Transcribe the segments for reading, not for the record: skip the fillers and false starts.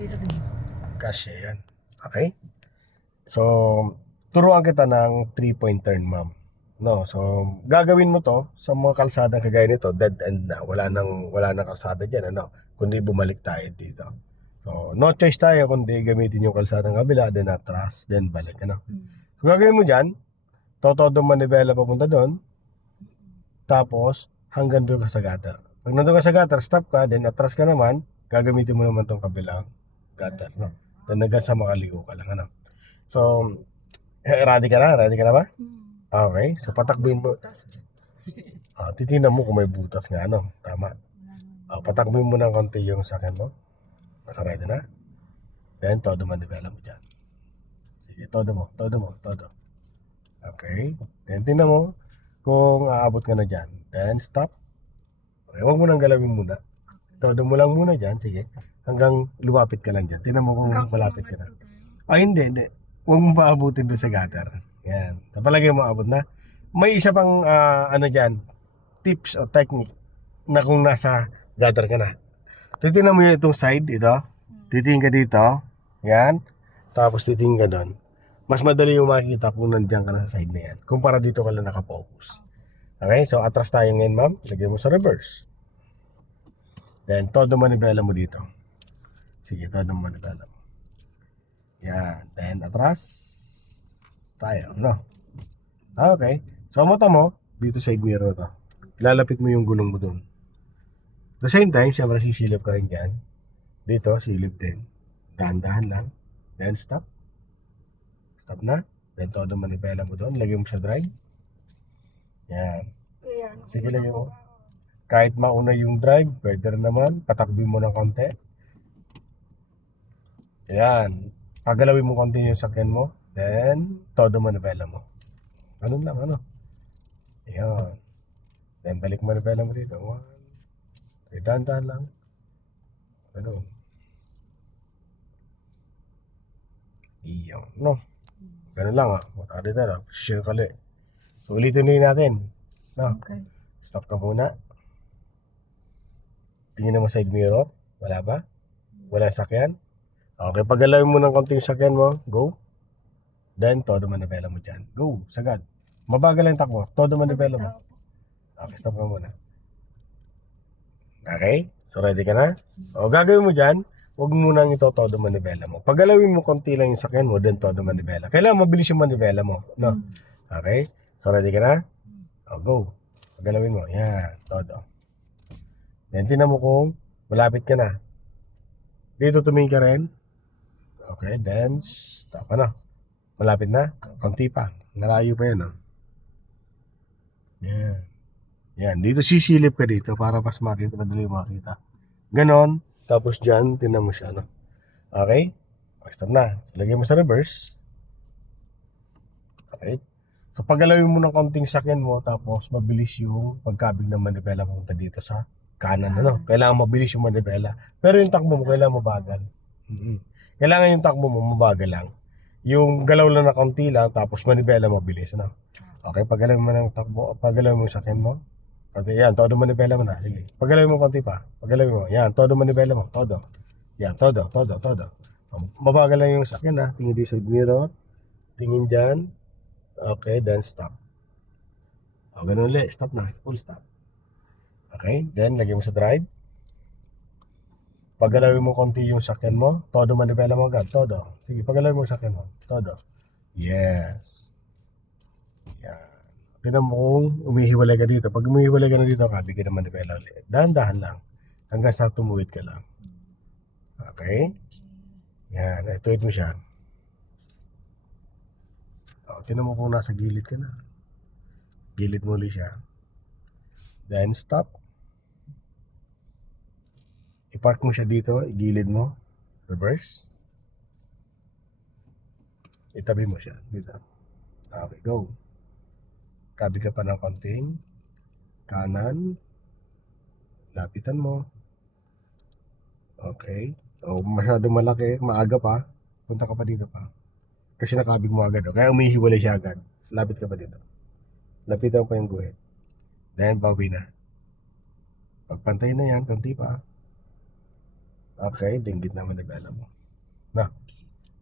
Dito din. Kasya yan. Okay? So, turuan kita ng 3-point turn, ma'am. No, so gagawin mo to sa mga kalsada kagaya nito, dead end na. Wala nang kalsada diyan, ano, kundi bumalik tayo dito. So, no choice tayo kundi gamitin yung kalsada ng kabila, then atras, then balik, ano. So, gagawin mo diyan, todo manibela papunta doon, tapos hanggang doon ka sa gutter. Pag nandun ka sa gutter, stop ka, then atras ka naman, gagamitin mo naman tong kabilang gutter, no. Then hanggang sa makaligo ka lang, ano. So, ready ka na? Ready ka na ba? Okay, so patakbuhin mo. Titingnan mo kung may butas nga, ano. Tama. Patakbuhin mo ng konti yung sakyan mo. Naka-ready na? Then, todo manibela mo dyan. Sige, todo mo. Okay. Then, tingnan mo kung aabot ka na dyan. Then, stop. Okay, huwag mo nang galawin muna. Todo mo lang muna dyan. Sige. Hanggang lumapit ka lang dyan. Tingnan mo kung malapit ka na. Hindi. Huwag mo paabutin doon sa gutter. Yan. Tapalagay mo abot na. May isa pang ano dyan, tips o technique na kung nasa gutter ka na. Titingnan mo yung itong side, ito. Titingin ka dito. Yan. Tapos titingin ka doon. Mas madali yung makikita kung nandiyan ka na sa side na yan. Kumpara dito ka lang nakafocus. Okay? So, atras tayo ngayon, ma'am. Lagyan mo sa reverse. Then, todo manibela mo dito. Sige, todo manibela mo. Yan. Then, atras tayo, no? Okay. So, mata mo, dito side mirror to. Lalapit mo yung gulong mo doon. The same time, syempre sisilip ka rin dyan. Dito, silip din. Dahan-dahan lang. Then, stop. Stop na. Then, todo manipela mo doon. Lagyan mo sa drive. Yan. Sige, lagyan mo. Kahit mauna yung drive, pwede rin naman. Patakbin mo ng konti. Yan. Pagalawin mo konti yung sakyan mo. Then, todo manipela mo. Ganun lang, ano. Yan. Then, balik manipela mo dito. Dahan-dahan lang. Ganun. Iyon, no? Ganun lang, Mataka dito, Posisyon ka ulit. So, ulitin natin. No? Okay. Stop ka muna. Tingin mo side mirror. Wala ba? Wala sakyan? Okay, pagalawin mo ng konting sakyan mo. Go. Then, todo manibela mo dyan. Go, sagad. Mabagal ang takbo. Todo manibela mo. Okay, stop ka muna. Okay? So, ready ka na? Gagawin mo dyan. Huwag mo nang ito todo manibela mo. Pagalawin mo konti lang yung sakyan mo, then todo manibela. Kailangan mabilis yung manibela mo. No? Okay? So, ready ka na? Go. Pagalawin mo. Yan. Todo. Then, tinan mo kung malapit ka na. Dito tumingin ka rin. Okay. Then, stop. Ano? Malapit na? Konti pa. Nalayo pa yan, Yan. Yan. Dito sisilip ka dito para mas makita, madali makita. Ganon. Tapos dyan, tinan mo siya, Okay? Okay, stop na. So, lagyan mo sa reverse. Okay? So, pagalawin mo ng konting sakyan mo, tapos mabilis yung pagkabig ng manibela papunta dito sa kanan, Kailangan mabilis yung manibela. Pero yung takbo mo, kailangan mabagal. Kailangan yung takbo mo, mabagal lang. Yung galaw lang na konti lang, tapos manibela mabilis, Okay, pagalawin mo ng takbo, pagalawin mo yung sakyan mo. Konti, yan, todo manibela mo na. Sige, pagalawin mo konti pa. Pagalawin mo, yan, todo manibela mo, todo. Yan, todo. Mabagal lang yung sakyan, Tingin di side mirror. Tingin dyan. Okay, then stop. Ganun ulit. Stop na. Full stop. Okay, then lagyan mo sa drive. Pagalawin mo konti yung sakyan mo. Todo manibela mo agad. Todo. Sige, pagalawin mo yung sakyan mo. Todo. Yes. Yan. Tignan mo kung umihiwalay ka dito. Pag umihiwalay ka na dito, kabigyan ng manibela ulit. Dahan-dahan lang. Hanggang sa tumuwid ka lang. Okay? Yan. Ituwid mo siya. Tignan mo kung nasa gilid ka na. Gilid mo ulit siya. Then stop. I-park mo siya dito, igilid mo. Reverse. Itabi mo siya dito. Okay, go. Tabi ka pa ng konting kanan. Lapitan mo. Okay. Masyado malaki, maaga pa. Punta ka pa dito pa. Kasi nakabig mo agad, Kaya umihiwalay siya agad. Lapit ka pa dito. Lapitan pa yung guhit. Then, bawi na. Pagpantay na yan, konti pa. Okay, dinggit na manibela mo. Na.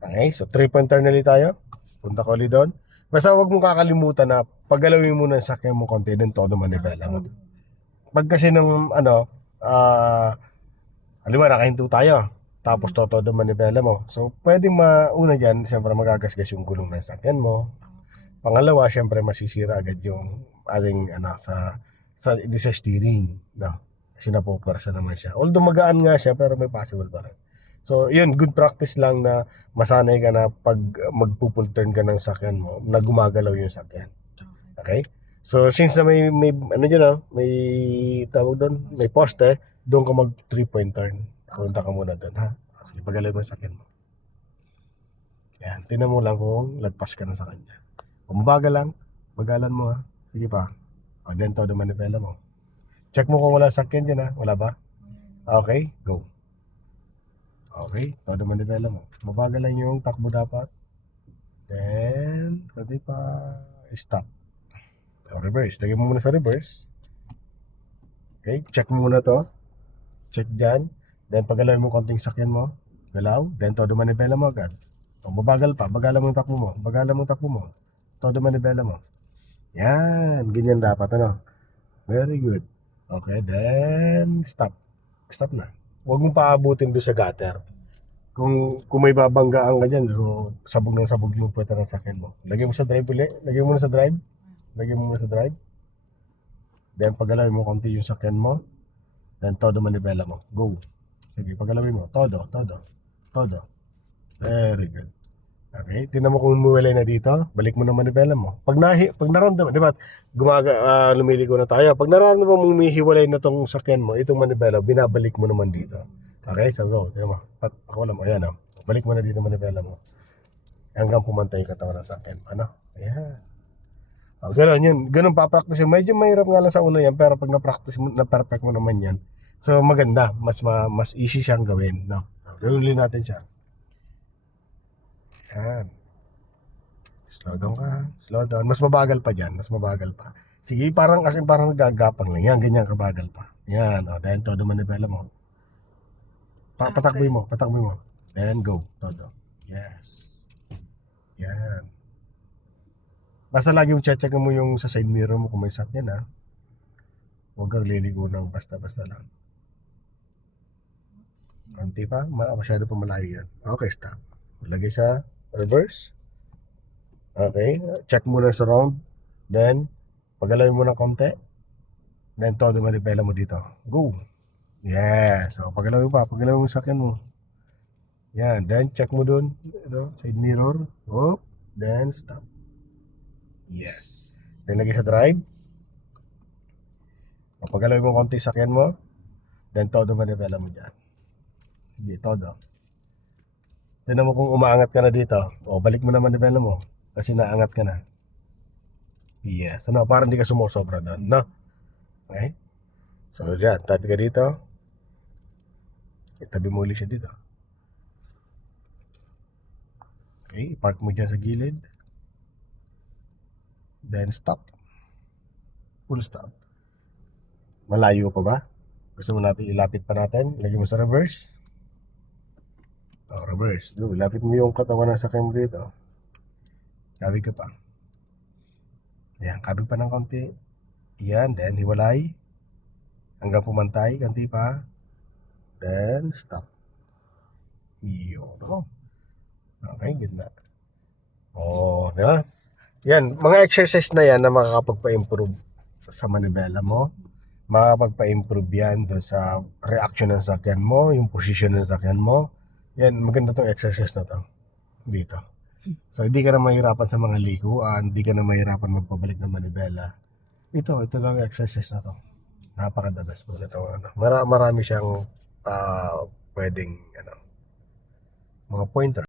Okay, so 3-point turn ulit tayo. Punta ko ulit doon. Basta huwag mong kakalimutan na paggalawin mo ng sakyan mo konti din todo manibela mo. Pag kasi nung halimbawa nakahinto tayo, tapos todo manibela mo. So pwedeng mauna dyan, siyempre magagasgas yung gulong ng sakyan mo. Pangalawa, siyempre masisira agad yung ating sa steering, no? Kasi napopersa naman siya. Although magaan nga siya, pero may possible pa rin. So, yun, good practice lang na masanay ka na pag magpo-full turn ka ng sakyan mo, na gumagalaw yung sakyan. Okay? So, since na may ano dyan, may tawag doon, may poste, doon ka mag 3-point turn. Punta ka muna doon, ha? Sige, pagalaw mo yung sakyan mo. Yan, tinan mo lang kung lagpas ka na sa kanya. Kung mabagal lang, bagalan mo, ha? Sige pa. O, then todo manipela mo. Check mo kung wala sakyan dyan, ha? Wala ba? Okay, go. Okay, todo manipela mo. Mabagal lang yung takbo dapat. Then, pwede pa stop. O, reverse. Lagay mo muna sa reverse. Okay, check mo muna to. Check dyan. Then, pagalawin mo konting sakyan mo. Galaw. Then, todo manipela mo agad. O, mabagal pa. Bagalan mo yung takbo mo. Bagalan mo yung takbo mo. Todo manipela mo. Yan. Ganyan dapat, ano? Very good. Okay, then stop. Stop na. Huwag mong paabutin doon sa gutter. Kung may babanggaan ka dyan, so sabog yung puweta ng sakyan mo. Lagyan mo sa drive ulit. Lagyan mo na sa drive. Lagyan mo na sa drive. Then pagalawin mo konti yung sakyan mo. Then todo manibela mo. Go. Sige, pagalawin mo. Todo. Very good. Okay, tingnan mo kung umuwalay na dito. Balik mo na manibela mo. Pag naramdaman, di ba? Lumiligo na tayo. Pag naramdaman mong umihiwalay na tong sakyan mo, itong manibela, binabalik mo naman dito. Okay, so go. Tingnan mo. Ako mo. Ayan, balik mo na dito manibela mo. Hanggang pumantay yung katawan ng sakyan. Ano? Ayan. O, ganun yun. Ganun pa-practice. Medyo mahirap nga lang sa una yan, pero pag na-practice mo, na-perfect mo naman yan. So, maganda. Mas easy siyang gawin. No? Gawin ulit natin siya. Yan. Slow down ka. Slow down. Mas mabagal pa dyan. Mas mabagal pa. Sige, parang nagagapang lang. Yan, ganyan kabagal pa. Yan. O, dahil todo manibela mo. Patakboy mo. Then go. Todo. Yes. Yan. Basta lagi mo check mo yung sa side mirror mo kung may sakyan, ha. Huwag kang liligo ng basta-basta lang. Konti pa. Masyado pa malayo yan. Okay, stop. Lagay sa reverse. Okay, check muna sa round. Then, pagalawin mo ng konti. Then, todo manipela mo dito. Go. Yes. So, pagalawin mo yung sakyan mo. Yan. Then, check mo dun. Ito, side mirror. Oh. Then, stop. Yes. Then, lagay sa drive. Pagalawin mo konti sakyan mo. Then, todo manipela mo dyan. Sige, todo. Tignan mo kung umaangat ka na dito. O, balik mo na manibela mo. Kasi naangat ka na. Yes. Ano, parang hindi ka sumusobra doon. No? Okay? So, dyan. Tabi ka dito. Itabi mo ulit siya dito. Okay. Park mo dyan sa gilid. Then, stop. Full stop. Malayo pa ba? Gusto mo natin ilapit pa natin? Ilagay mo sa reverse. O, reverse. Go. Ilapit mo yung katawan ng sakyan mo dito. Kabig ka pa. Yan, kabig pa ng konti. Yan, then hiwalay. Hanggang pumantay, konti pa. Then, stop. Yun. Okay, ganda. Oh, diba? Yan, mga exercise na yan na makakapagpa-improve sa manibela mo. Makakapagpa-improve yan doon sa reaction ng sakyan mo, yung position ng sakyan mo. Yan, maganda tong exercise na to. Dito. So, hindi ka na mahirapan sa mga likuan, hindi ka na mahirapan magpabalik ng manibela. Ito lang exercise na to. Napaka-the best po na to. Marami siyang pwedeng mga pointer.